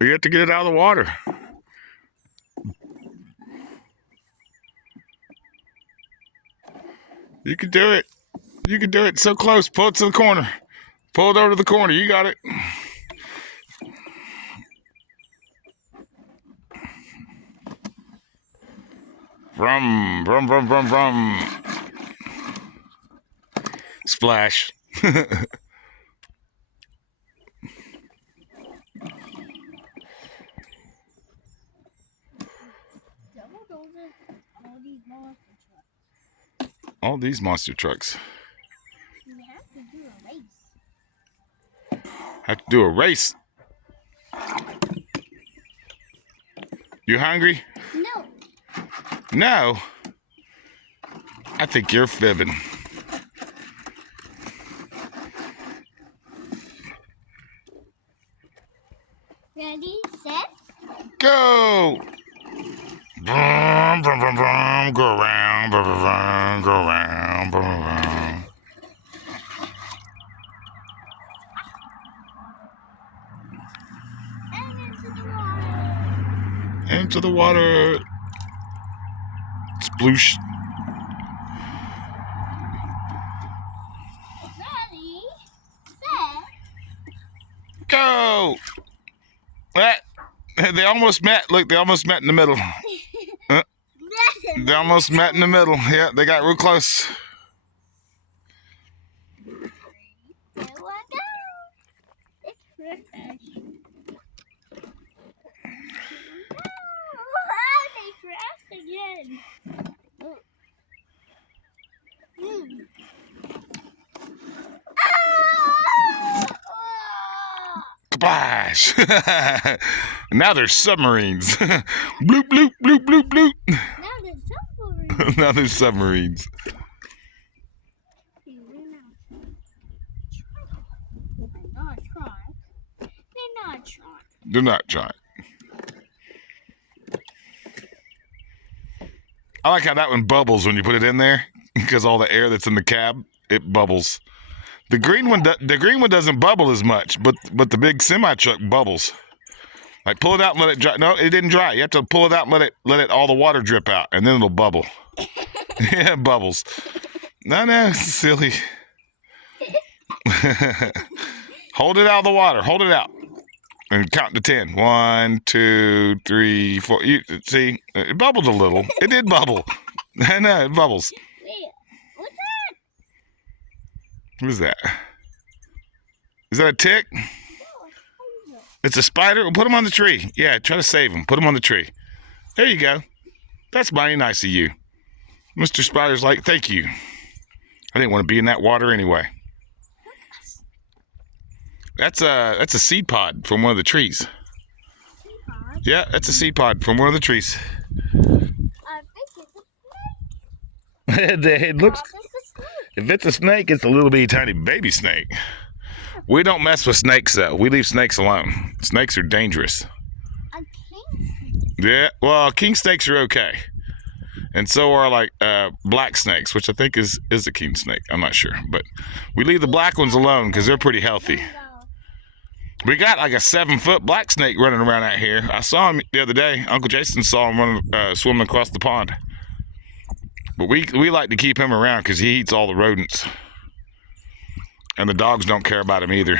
You have to get it out of the water. You can do it. You can do it. So close. Pull it to the corner. Pull it over to the corner. You got it. Vroom, vroom, vroom, vroom, vroom. Splash. All these monster trucks. You have to do a race. Have to do a race. You hungry? No. No. I think you're fibbing. Ready, set, go! Vroom, vroom, vroom, vroom. Go around, vroom, vroom, vroom. Go around, vroom, vroom, vroom. and into the water. Into the water. Sploosh. Ready, set. Go! They almost met. Look, they almost met in the middle. They almost met in the middle. Yeah, they got real close. There we go. It's refresh. Oh, they crashed again. Kabosh! Now there's submarines. Bloop, bloop, bloop, bloop, bloop. Now there's submarine. Now there's submarines. Do not try. I like how that one bubbles when you put it in there because all the air that's in the cab, it bubbles. The green one doesn't bubble as much, but the big semi truck bubbles. Like pull it out and let it dry. No, it didn't dry. You have to pull it out and let it all the water drip out, and then it'll bubble. Yeah, it bubbles. No, it's silly. Hold it out of the water. Hold it out. And count to 10. 1, 2, 3, 4. You see, it bubbled a little. It did bubble. No, it bubbles. Wait, what's that? Who's that? Is that a tick? It's a spider? Well, put him on the tree. Yeah, try to save him. Put him on the tree. There you go. That's mighty nice of you. Mr. Spider's like, thank you. I didn't want to be in that water anyway. That's a seed pod from one of the trees. Yeah, that's a seed pod from one of the trees. I think it's a snake. It looks. It's a snake. If it's a snake, it's a little bitty tiny baby snake. We don't mess with snakes though. We leave snakes alone. Snakes are dangerous. A king. Yeah, well, king snakes are okay, and so are like black snakes, which I think is a king snake. I'm not sure, but we leave the black ones alone because they're pretty healthy. We got like a 7-foot black snake running around out here. I saw him the other day. Uncle Jason saw him running, swimming across the pond. But we like to keep him around because he eats all the rodents. And the dogs don't care about him either.